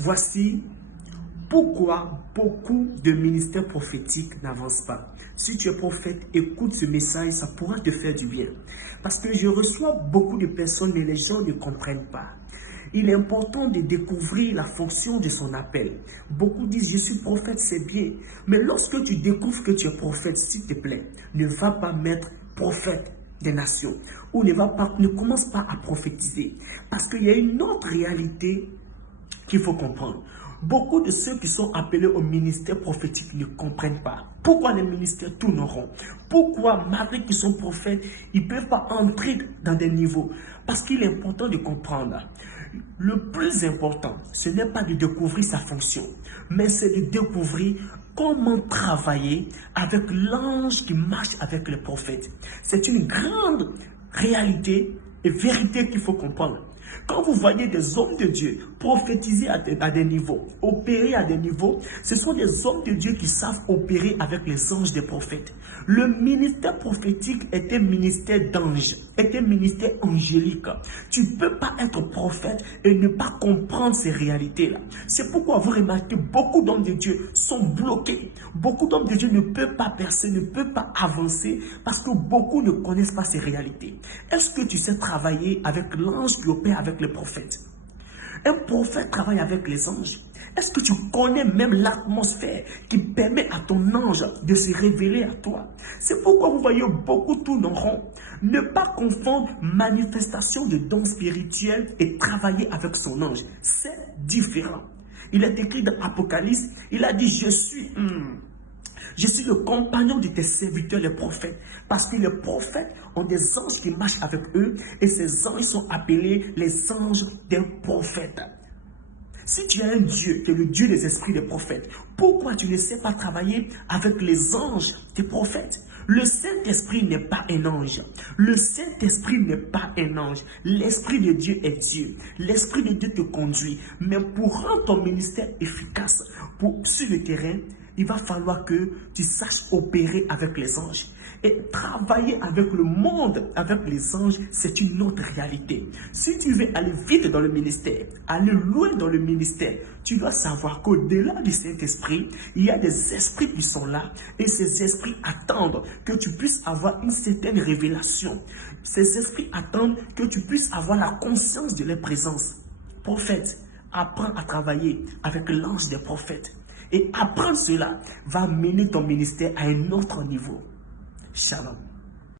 Voici pourquoi beaucoup de ministères prophétiques n'avancent pas. Si tu es prophète, écoute ce message, ça pourra te faire du bien. Parce que je reçois beaucoup de personnes, mais les gens ne comprennent pas. Il est important de découvrir la fonction de son appel. Beaucoup disent, je suis prophète, c'est bien. Mais lorsque tu découvres que tu es prophète, s'il te plaît, ne va pas mettre prophète des nations. Ou ne commence pas à prophétiser. Parce qu'il y a une autre réalité qu'il faut comprendre. Beaucoup de ceux qui sont appelés au ministère prophétique ne comprennent pas. Pourquoi les ministères tourneront? Pourquoi, malgré qu'ils sont prophètes, ils ne peuvent pas entrer dans des niveaux? Parce qu'il est important de comprendre. Le plus important, ce n'est pas de découvrir sa fonction, mais c'est de découvrir comment travailler avec l'ange qui marche avec le prophète. C'est une grande réalité et vérité qu'il faut comprendre. Quand vous voyez des hommes de Dieu prophétiser à des niveaux, opérer à des niveaux, ce sont des hommes de Dieu qui savent opérer avec les anges des prophètes. Le ministère prophétique est un ministère d'ange, est un ministère angélique. Tu ne peux pas être prophète et ne pas comprendre ces réalités-là. C'est pourquoi vous remarquez beaucoup d'hommes de Dieu sont bloqués. Beaucoup d'hommes de Dieu ne peuvent pas percer, ne peuvent pas avancer parce que beaucoup ne connaissent pas ces réalités. Est-ce que tu sais travailler avec l'ange qui opère avec le prophète? Un prophète travaille avec les anges. Est-ce que tu connais même l'atmosphère qui permet à ton ange de se révéler à toi? C'est pourquoi vous voyez beaucoup tournent en rond. Ne pas confondre manifestation de dons spirituels et travailler avec son ange. C'est différent. Il est écrit dans Apocalypse, il a dit, je suis le compagnon de tes serviteurs, les prophètes. Parce que les prophètes ont des anges qui marchent avec eux. Et ces anges sont appelés les anges des prophètes. Si tu as un Dieu qui est le Dieu des esprits des prophètes, pourquoi tu ne sais pas travailler avec les anges des prophètes? Le Saint-Esprit n'est pas un ange. Le Saint-Esprit n'est pas un ange. L'Esprit de Dieu est Dieu. L'Esprit de Dieu te conduit. Mais pour rendre ton ministère efficace sur le terrain, il va falloir que tu saches opérer avec les anges. Et travailler avec le monde, avec les anges, c'est une autre réalité. Si tu veux aller vite dans le ministère, aller loin dans le ministère, tu dois savoir qu'au-delà du Saint-Esprit, il y a des esprits qui sont là. Et ces esprits attendent que tu puisses avoir une certaine révélation. Ces esprits attendent que tu puisses avoir la conscience de leur présence. Prophète, apprends à travailler avec l'ange des prophètes. Et apprendre cela va mener ton ministère à un autre niveau. Shalom.